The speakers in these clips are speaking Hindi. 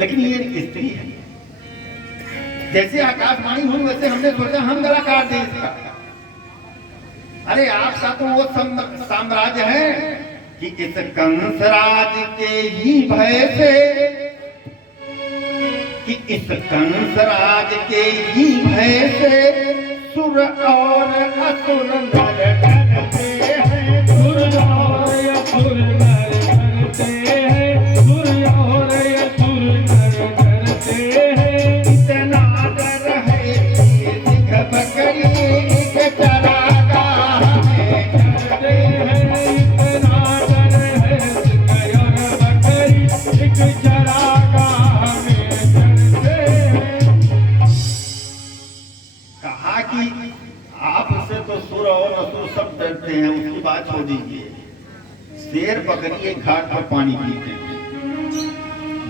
लेकिन ये स्त्री है। जैसे आकाशवाणी हुई वैसे हमने सोचा हम गला काट दें इसका। अरे आपका तो वो साम्राज्य है कि इस कंस राज के ही भय से, कि इस कंस राज के ही भय से सुर और असुर नर डरते हैं। सुर और असुर नर डरते हैं, सुर और असुर नर डरते हैं। इतना डर है कि सिंह बकरी एक चरागाह में डरते हैं, इतना डर है सिंह और बकरी एक चरागाह में डरते हैं। कहा कि आपसे तो सुर और असुर सब डरते हैं, उसकी बात छोड़ दीजिए। शेर बकरी एक घाट पर पानी पीते हैं,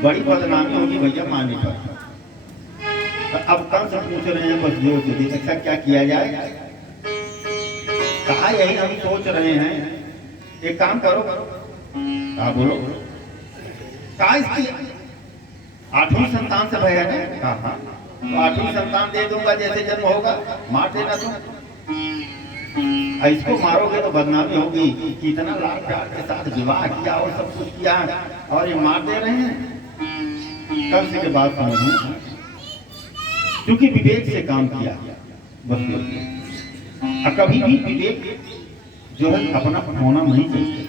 बड़ी बदनामी होगी भैया माने पर। तो अब कंस पूछ रहे हैं बस जोर से, ऐसा क्या किया जाए? कहा यही हम सोच रहे हैं, एक काम करो। कहा बोलो। कहा इसकी 8वीं संतान से भय है ना? कहा तो 8वीं संतान दे दूंगा, जैसे जन्म होगा मार देना तुम। इसको मारोगे तो बदनामी होगी कि इतना लाड प्यार के साथ विवाह किया और सब कुछ किया और ये मार दे रहे हैं। कंस की बात समझो, क्योंकि विवेक से काम किया बस। और कभी भी विवेक जो है अपना होना नहीं चाहिए।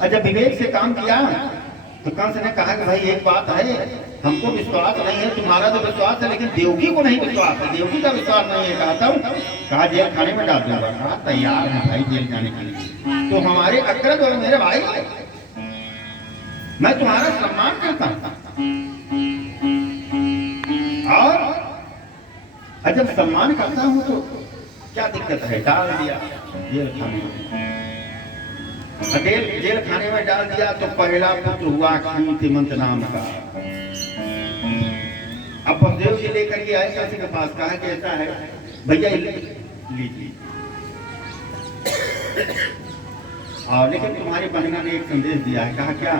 और जब विवेक से काम किया तो कंस ने कहा कि भाई एक बात है, हमको विश्वास नहीं है, तुम्हारा तो विश्वास है लेकिन देवकी को नहीं विश्वास है, देवकी का विश्वास नहीं है। कहता हूँ कहा जेल खाने में डाल दूंगा। कहा तैयार है भाई जेल जाने के लिए। तो हमारे अग्रज और मेरे भाई, मैं तुम्हारा सम्मान करता हूँ और जब सम्मान करता हूँ तो क्या दिक्कत है? डाल दिया जेल खाने में। जेल खाने में डाल दिया तो पहला पुत्र हुआ खींतिमंत नाम का। अब बसदेव जी लेकर के आए किसी के पास, कहा कि ऐसा है भैया लीजिए। और लेकिन तुम्हारी बहना ने एक संदेश दिया है। कहा क्या?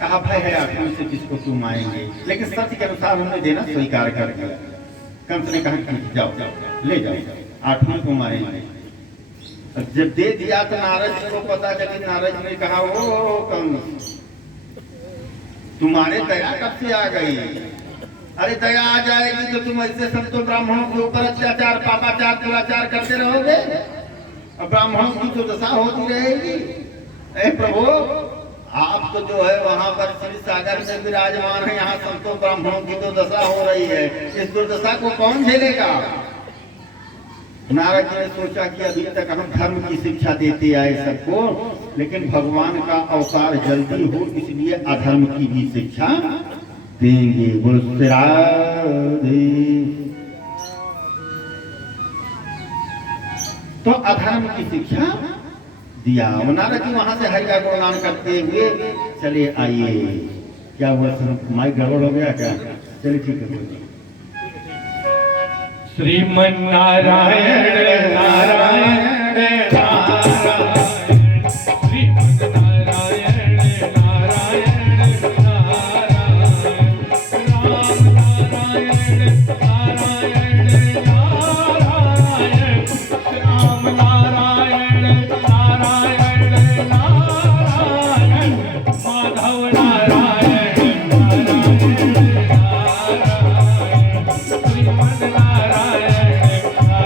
कहा भय है आठवीं से किसको तुम आएंगे, लेकिन सत्य के अनुसार उन्हें देना स्वीकार कर दिया। कंस ने कहा कि जाओ ले जाओ, 8वीं को मारेंगे। जब दे दिया तो नारद जी को पता चली। नारद जी ने कहा ओ कंस, तुम्हारे दया कब से आ गई? अरे दया आ जाएगी तो तुम ऐसे संतो ब्राह्मणों के ऊपर अत्याचार, पापाचार, दुराचार करते रहोगे और ब्राह्मणों की तो दशा होती रहेगी। ए प्रभु, आप तो जो है वहां पर श्री सागर में विराजमान है, यहाँ संतो ब्राह्मणों की तो दशा हो रही है, इस दुर्दशा को कौन झेलेगा? नारद जी ने सोचा कि अभी तक हम धर्म की शिक्षा देते आए सबको, लेकिन भगवान का अवतार जल्दी हो इसलिए अधर्म की भी शिक्षा देंगे। बोल राधे। तो अधर्म की शिक्षा दिया। नारद जी वहां से हरि का गुणगान करते हुए चले आइए। क्या हुआ? माइक गड़बड़ हो गया क्या? चलिए ठीक है। श्रीमन नारायण नारायण नारायण, श्रीमन नारायण नारायण नारायण, राम नारायण नारायण नारायण, राम नारायण नारायण नारायण, माधव नारायण नारायण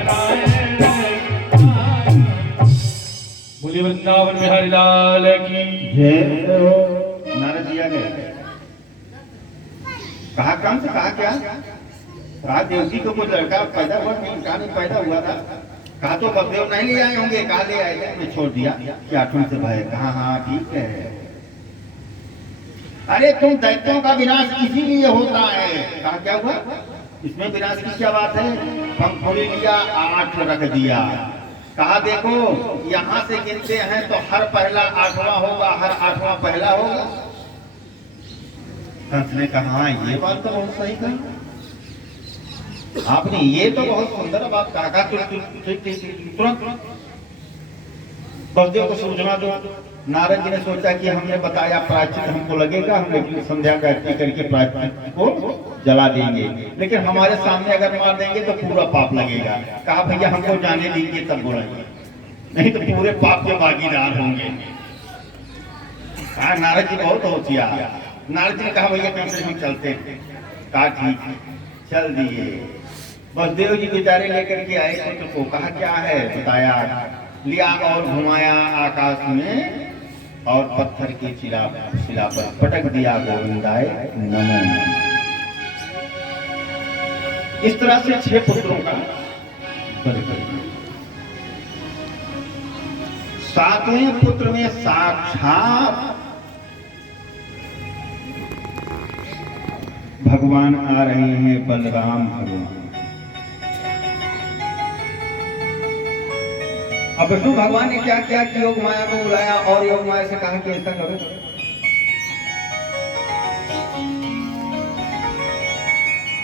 नारायण, श्रीमन वृंदावन बिहारी लाल की जय। नारद जी आ गए। कहा कंस, कहा क्या? कहा देवकी को कोई लड़का पैदा हुआ? कहा नहीं पैदा हुआ था। कहा तो बसदेव नहीं ले आए होंगे। कहा ले आए थे, मैं छोड़ दिया कि 8वीं से भय। कहा हाँ ठीक है। अरे तुम दैत्यों का विनाश इसीलिए होता है। कहा क्या हुआ? इसमें विनाश की क्या बात है? पंखुड़ी लिया, 8 रख दिया। कहा देखो यहाँ से गिनते हैं तो हर पहला 8वां होगा, हर 8वां पहला होगा। कंस ने कहा हाँ ये बात तो बहुत सही कही आपने, ये तो बहुत सुंदर बात कहा। तुरंत बसदेव को सूचना दो। नारद जी ने सोचा कि हमने बताया प्रायश्चित हमको लगेगा, हम लेकिन संध्या का आरती करके प्रायश्चित को जला देंगे, लेकिन हमारे सामने अगर मार देंगे तो पूरा पाप लगेगा। कहा भैया हमको जाने दीजिए तब बोलेंगे, नहीं तो पूरे पाप के भागीदार होंगे। कहा नारद जी बहुत होशियार। नारद जी ने कहा भैया कम से हम चलते हैं। कहा ठीक है चल दिए। बसदेव जी बेचारे लेकर के आए पुत्र को, कहा क्या है बताया, लिया और घुमाया आकाश में और पत्थर के शिला पर पटक दिया, गोविंदाय नमो नमः। इस तरह से 6 पुत्रों का वध कर दिया। 7वें पुत्र में साक्षात भगवान आ रहे हैं, बलराम भगवान। अब विष्णु भगवान ने क्या किया कि योग माया को बुलाया और योग माया से कहा कि ऐसा करो,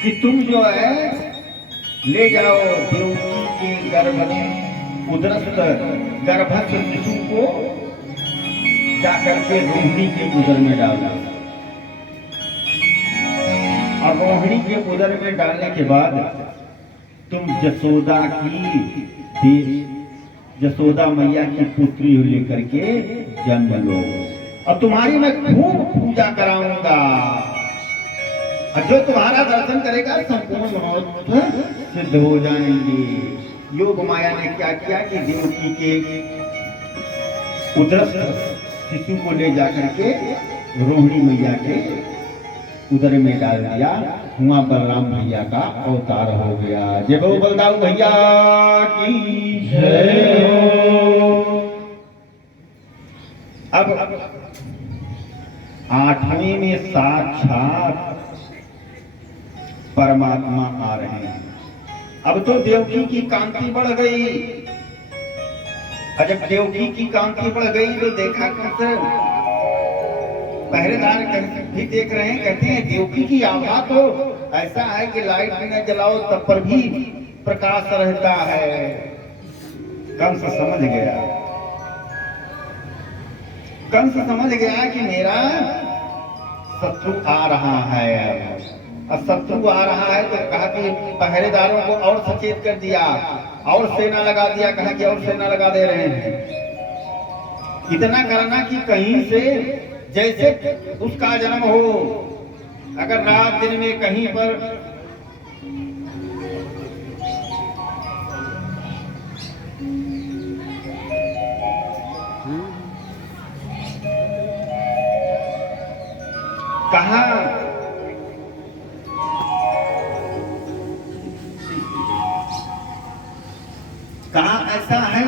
कि तुम जो है ले जाओ देवकी के गर्भ में उदरस्थ गर्भस्थ शिशु को जाकर के रोहिणी के उदर में डाल दो। और रोहिणी के उदर में डालने के बाद तुम जसोदा मैया की पुत्री लेकर के जन्म लो, और तुम्हारी मैं खूब पूजा कराऊंगा, और जो तुम्हारा दर्शन करेगा संपूर्ण मनोरथ सिद्ध हो जाएंगे। योग माया ने क्या किया कि देवकी के उदरस्थ शिशु को ले जाकर के रोहिणी मैया के उदर में डाल दिया। हुआ बलराम भैया का अवतार हो गया। जय हो बलदाऊ भैया की जय हो। अब 8वें में साक्षात परमात्मा आ रहे हैं। अब तो देवकी की कांति बढ़ गई, और जब देवकी की कांति बढ़ गई तो देखा कैसे पहरेदार भी देख रहे हैं, कहते हैं देवकी की आभा तो ऐसा है कि लाइट भी न जलाओ तब पर भी प्रकाश रहता है। कंस समझ गया, कंस समझ गया कि मेरा शत्रु आ रहा है। अब शत्रु आ रहा है तो कहा कि पहरेदारों को और सचेत कर दिया, और सेना लगा दिया। कहा कि और सेना लगा दे रहे हैं। इतना करना कि कहीं से जैसे उसका जन्म हो, अगर रात दिन में कहीं पर कहा ऐसा है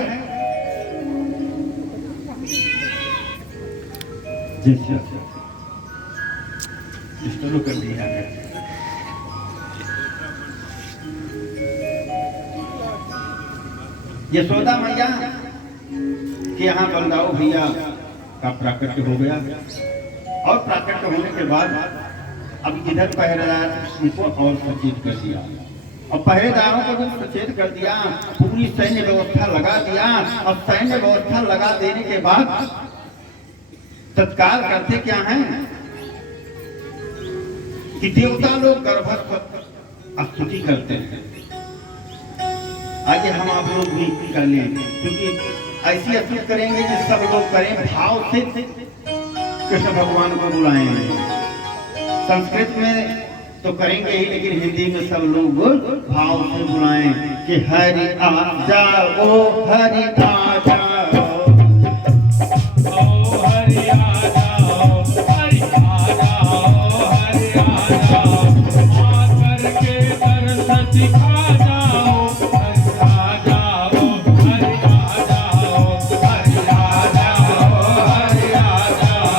शुरू कर दिया है। यशोदा मैया के यहाँ बलदाऊ भैया का प्राकट्य हो गया, और प्राकट्य होने के बाद अब इधर पहरेदार को और सचेत कर दिया, और पहरेदारों को भी सचेत कर दिया, पूरी सैन्य व्यवस्था लगा दिया। और सैन्य व्यवस्था लगा देने के बाद तत्काल करते क्या हैं कि देवता लोग गर्भस्थ स्तुति करते हैं। आइए हम आप लोग भी कर लें, क्योंकि ऐसी स्तुति करेंगे कि सब लोग करें, भाव से कृष्ण भगवान को बुलाएं। संस्कृत में तो करेंगे ही, लेकिन हिंदी में सब लोग भाव से बुलाएं कि हरि आ जाओ, हरि आ जाओ, हरि आ जाओ, हरि आ जाओ, हरि आ जाओ, आकर के दर्शन दिखा जाओ, हरि आ जाओ, हरि आ जाओ, हरि आ जाओ, हरि आ जाओ।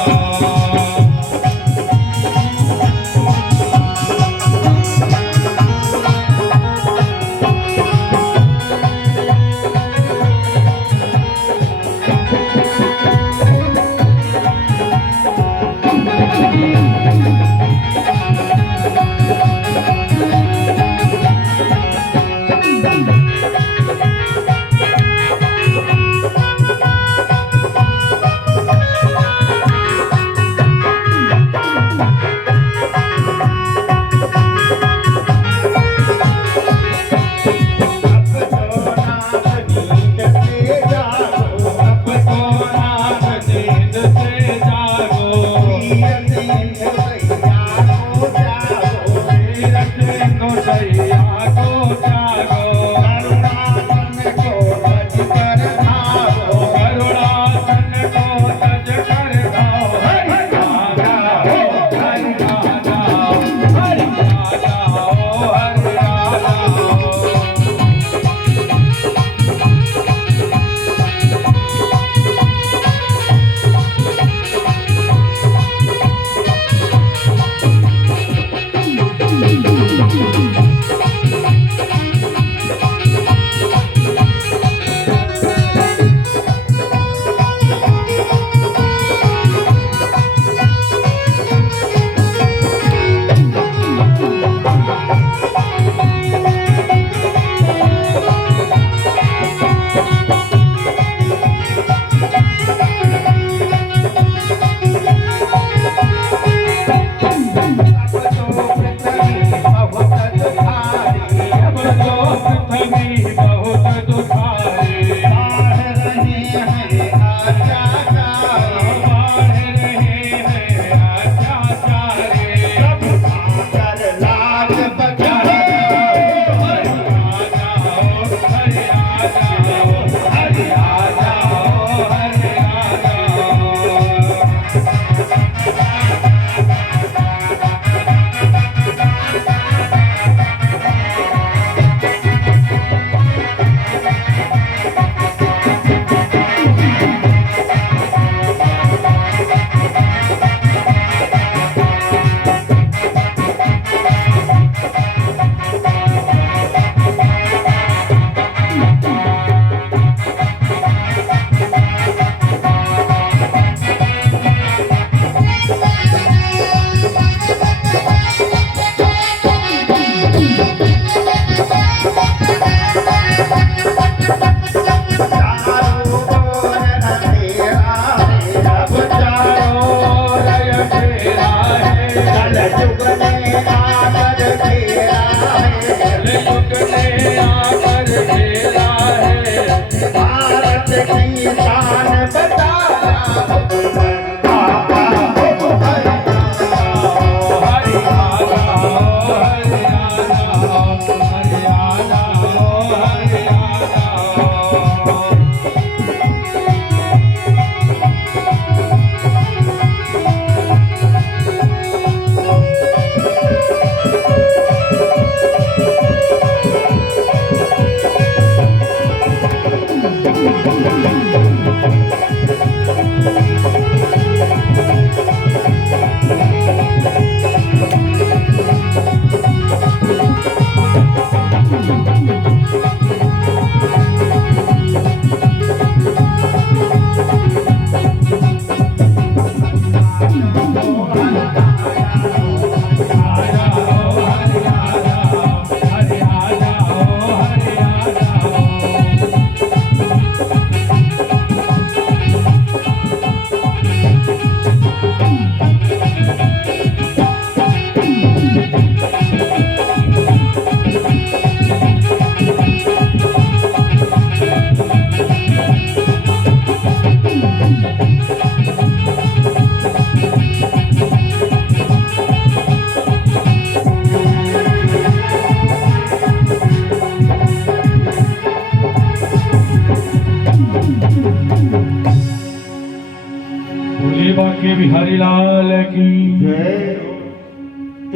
सेवा के बिहारी लाल की जय।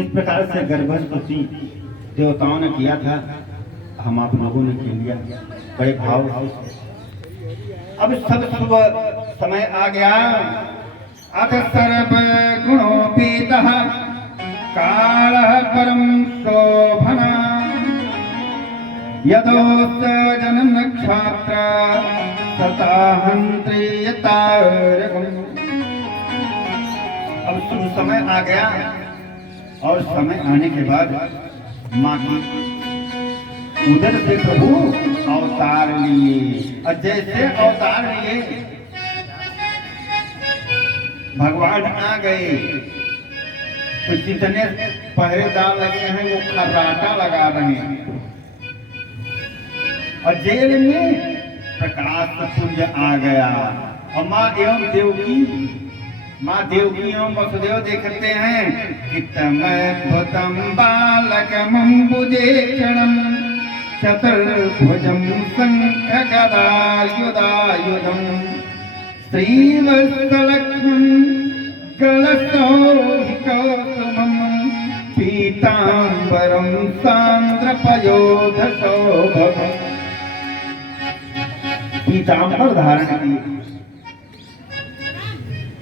इस प्रकार से गर्भस्तुति देवताओं ने किया था, हम आप लोगों ने किया लिया बड़े भाव। अब सब शुभ समय आ गया। अथ सर्व गुणोपीतः कालः परम शोभना यदोक्त जनन नक्षत्र सताहंत्रियतारकम्। अब शुभ समय आ गया और समय आने के बाद माँ की उधर से प्रभु अवतार लिए, और जैसे अवतार लिए भगवान आ गए तो जितने पहरेदार लगे हैं वो खर्राटा लगा रहे हैं, और जेल में प्रकाश पुंज आ गया। और माँ एवं एवं वसुदेव देखते हैं कि तमद्भुतम बालकमंबुजेक्षणं चतुर्भुजं शंखगदायुधायुधं श्रीवत्सलक्ष्मं कलशोभिकौसुमं पीताम्बरं सान्द्रपयोधशोभम्। पीताम्बर धारण किए,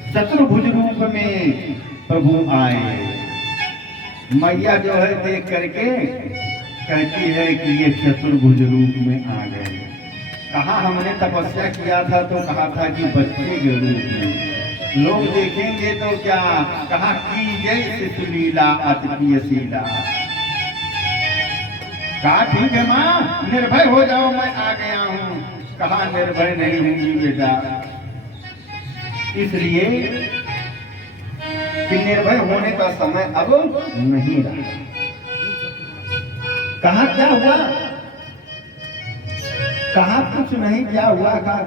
चतुर्भुज रूप में प्रभु आए। मैया जो है देख करके कहती है कि ये चतुर्भुज रूप में आ गए। कहा हमने तपस्या किया था तो कहा था कि बच्चे के रूप में, लोग देखेंगे तो क्या, कहा की जैसे सुलीला अतिशीला। कहा ठीक है माँ निर्भय हो जाओ, मैं आ गया हूँ। कहा निर्भय नहीं होंगी बेटा, इसलिए कि निर्भय होने का समय अब नहीं रहा। कहा क्या हुआ, कहा कुछ नहीं, क्या हुआ, कहा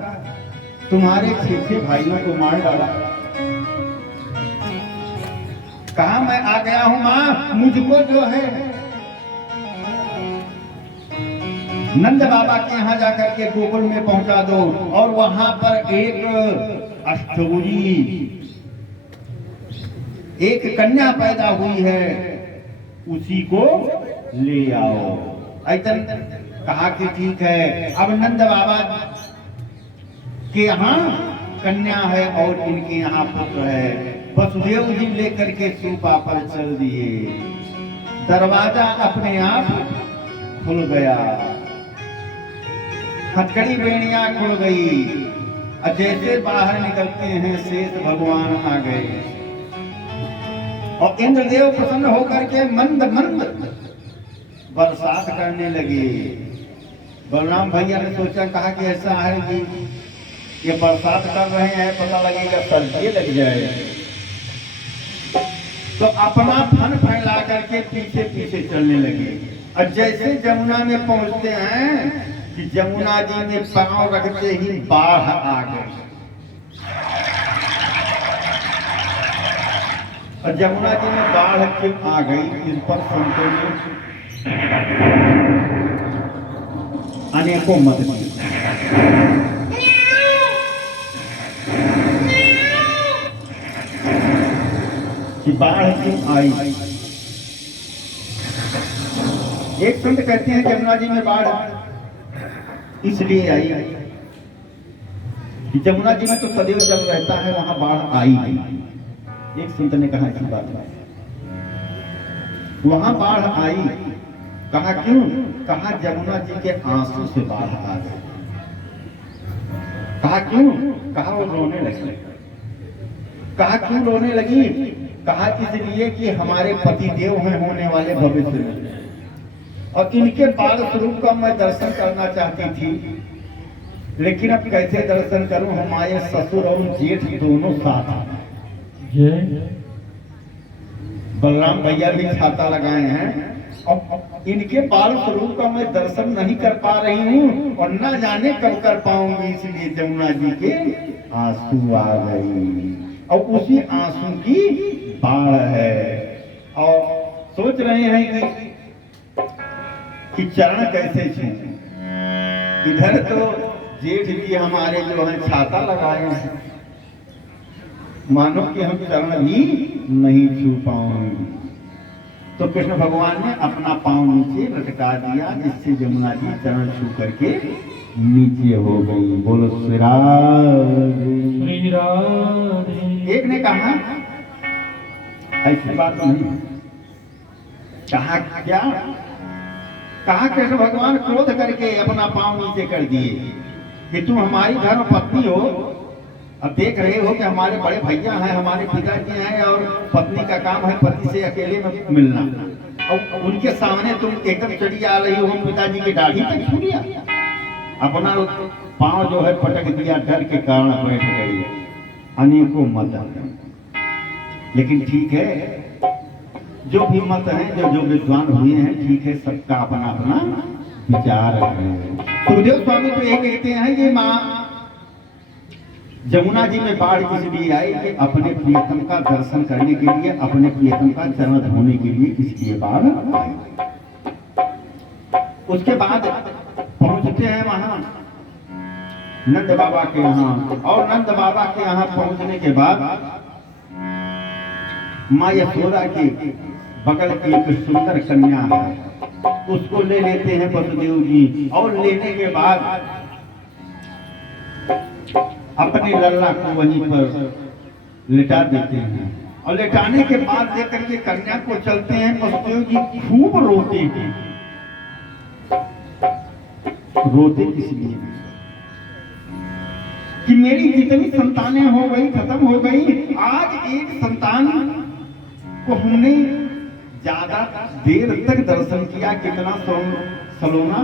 तुम्हारे 6 भाइयों को मार डाला। कहा मैं आ गया हूं मां, मुझको जो है नंद बाबा के यहाँ जाकर के गोकुल में पहुंचा दो, और वहां पर एक अष्टौरी एक कन्या पैदा हुई है, उसी को ले आओ। ऐसा कहा कि ठीक है। अब नंद बाबा के यहाँ कन्या है और इनके यहाँ पुत्र है। वसुदेव जी लेकर के सूपा पर चल दिए, दरवाजा अपने आप खुल गया, हथकड़ी बेड़ियां खुल गई, और जैसे बाहर निकलते हैं शेष भगवान आ गए। और इंद्रदेव प्रसन्न होकर के मंद मंद बरसात करने लगे। बलराम भैया ने सोचा, कहा कि ऐसा है कि ये बरसात कर रहे हैं, पता लगेगा सर्दी लग जाए, तो अपना फन फैला करके पीछे पीछे चलने लगे। और जैसे जमुना में पहुंचते हैं कि जमुना जी में पांव रखते ही बाढ़ आ गई, और जमुना जी में बाढ़ क्यों आ गई, इस पर संतों ने अनेकों मत दिए। कि बाढ़ क्यों आई। एक संत कहते हैं जमुना जी में बाढ़ इसलिए आई कि जमुना जी में तो सदैव जल रहता है, वहां बाढ़ आई नहीं। एक संत ने कहा ऐसी बात है, वहां बाढ़ आई। कहा क्यों, कहा जमुना जी के आंसू से बाढ़ आ गई। कहा क्यों, कहा वो रोने लगी। कहा क्यों रोने लगी, कहा इसलिए कि हमारे पति देव हैं होने वाले भविष्य में, और इनके बाल स्वरूप का मैं दर्शन करना चाहती थी, लेकिन अब कैसे दर्शन करूं, हमारे ससुर और जेठ दोनों साथ। बलराम भैया भी छाता लगाए हैं, और इनके बाल स्वरूप का मैं दर्शन नहीं कर पा रही हूँ, और न जाने कब कर पाऊंगी, इसलिए जमुना जी के आंसू आ गई, और उसी आंसू की बाढ़ है। और सोच रहे हैं कि चरण कैसे छूं। इधर तो जेठ जी हमारे जो है छाता लगाए हैं, मानो कि हम चरण भी नहीं छू पाएंगे। तो कृष्ण भगवान ने अपना पांव नीचे लटका दिया, जिससे जमुना जी चरण छू करके नीचे हो गई। बोलो श्री राधे। श्री राधे। एक ने कहा ऐसी बात नहीं। कहा क्या? कहा कृष्ण भगवान क्रोध करके अपना पांव नीचे कर दिए कि तुम हमारी धर्म पत्नी हो, अब देख रहे हो कि हमारे बड़े भैया हैं, हमारे पिताजी हैं, और पत्नी का काम है पति से अकेले में मिलना, और उनके सामने तुम एकदम चढ़ी आ रही हो, पिताजी की दाढ़ी तक छू लिया, अपना पांव जो है पटक दिया, डर के कारण बैठ गई। अनेकों मत हैं, लेकिन ठीक है, जो भी मत हैं, जो विद्वान हुए हैं, ठीक है, सबका अपना अपना विचार है। सुखदेव स्वामी तो ये कहते हैं कि माँ जमुना जी में बाढ़ इसलिए आई कि अपने प्रियतम का दर्शन करने के लिए, अपने प्रियतम का चरण धोने के लिए इसलिए बाढ़ आई। उसके बाद पहुंचते हैं वहां नंद बाबा के यहाँ, और नंद बाबा के यहाँ पहुंचने के बाद माँ यशोदा के बगल की एक सुंदर कन्या है, उसको ले लेते हैं वसुदेव जी, और लेने के बाद अपने लल्ला को वहीं पर लिटा देते हैं, और लिटाने के बाद लेकर के कन्या को चलते हैं। वसुदेव जी खूब रोते हैं। रोते किस लिए? कि मेरी जितनी संतानें हो गई, खत्म हो गई, आज एक संतान को हमने ज्यादा देर तक दर्शन किया, कितना सलोना,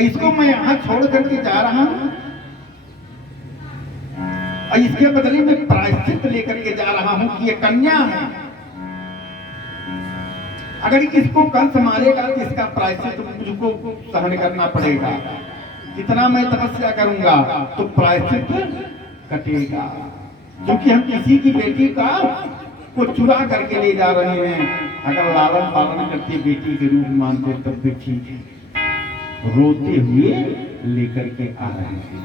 इसको मैं यहाँ छोड़ करके जा रहा हूं, और इसके बदले में प्रायश्चित लेकर के जा रहा हूं कि ये कन्या है, अगर इसको कंस मारेगा तो इसका प्रायश्चित मुझको सहन करना पड़ेगा, जितना मैं तपस्या करूंगा तो प्रायश्चित कटेगा, क्योंकि हम किसी की बेटी का को चुरा करके ले जा रहे हैं, अगर लालन पालन करके बेटी के रूप मानते तब भी ठीक है। रोते हुए लेकर के आ रहे हैं,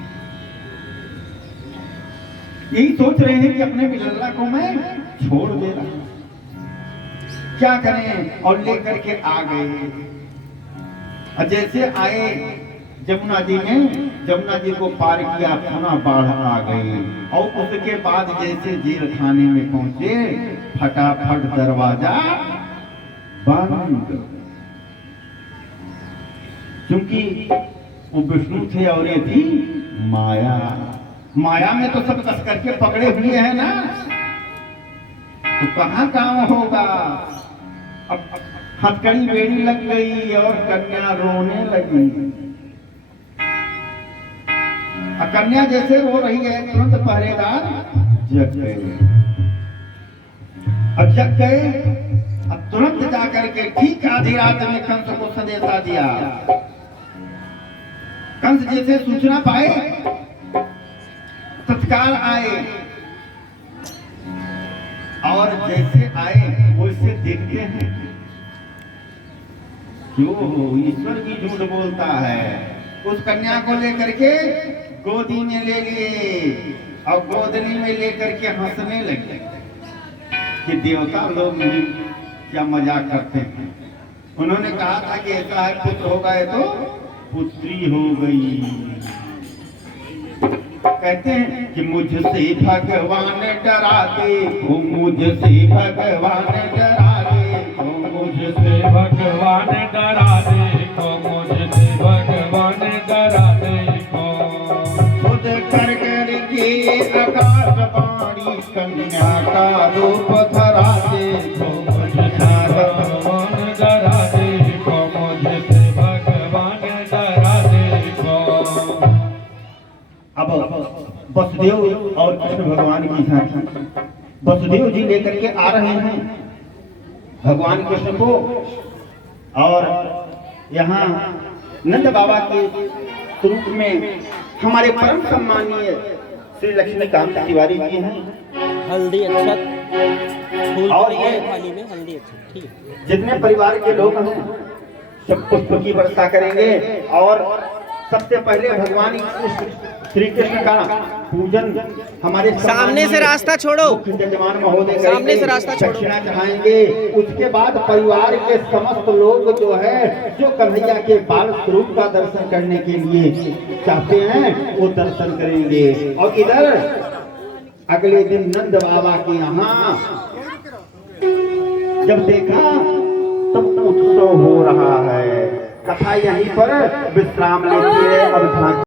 यही सोच रहे हैं कि अपने बिल्ला को मैं छोड़ दे रहा हूं, क्या करें, और लेकर के आ गए। और जैसे आए जमुना जी में, जमुना जी को पार किया, पुनः बाढ़ आ गई, और उसके बाद जैसे जेल खाने में पहुंचे, फटाफट दरवाजा बंद, क्योंकि वो विष्णु थे और ये थी माया। माया में तो सब कस करके पकड़े हुए हैं ना, तो कहाँ काम होगा। अब हथकड़ी बेड़ी लग गई और कन्या रोने लगी। कन्या जैसे रो रही है, तुरंत पहरेदार जग गए। अब जग गए, अब तुरंत जाकर के ठीक आधी रात में कंस को संदेशा दिया। कंस जैसे सूचना पाए तत्काल आए, और जैसे आए वैसे देखते हैं, क्यों ईश्वर भी झूठ बोलता है। उस कन्या को लेकर के गोदी में ले लिए, और गोदनी में लेकर के हंसने लगे कि देवता लोग भी क्या मजाक करते हैं। उन्होंने कहा था कि ऐसा है, पुत्र हो गए तो पुत्री हो गई। कहते हैं कि मुझसे भगवान डरा दे, वो मुझसे भगवान डरा दे, वो मुझसे भगवान डरा दे, को मुझसे भगवान डरा दे, को खुद कर के आकाशवाणी कन्या का रूप धरा दे, को मुझसे भगवान डरा दे, को मुझसे भगवान डरा दे, को। अब वसुदेव और कृष्ण भगवान की झांकी, वसुदेव जी लेकर के आ रहे हैं भगवान कृष्ण को, और यहाँ नंद बाबा के स्वरूप में हमारे परम सम्मानीय श्री लक्ष्मीकांत तिवारी जी हैं। हल्दी अक्षत फूल और ये ये थाली में हल्दी अक्षत, ठीक है। जितने परिवार के लोग हैं सब पुष्प की वर्षा करेंगे, और सबसे पहले भगवान श्री कृष्ण का पूजन हमारे सामने से रास्ता छोड़ो। मुख्य यजमान महोदय सामने से रास्ता छोड़ो। दक्षिणा चढ़ाएंगे। उसके बाद परिवार के समस्त लोग जो है जो कन्हैया के बाल स्वरूप का दर्शन करने के लिए चाहते हैं वो दर्शन करेंगे। और इधर अगले दिन नंद बाबा के यहाँ जब देखा तब उत्सव हो रहा है। कथा यहीं पर विश्राम लेती है। अब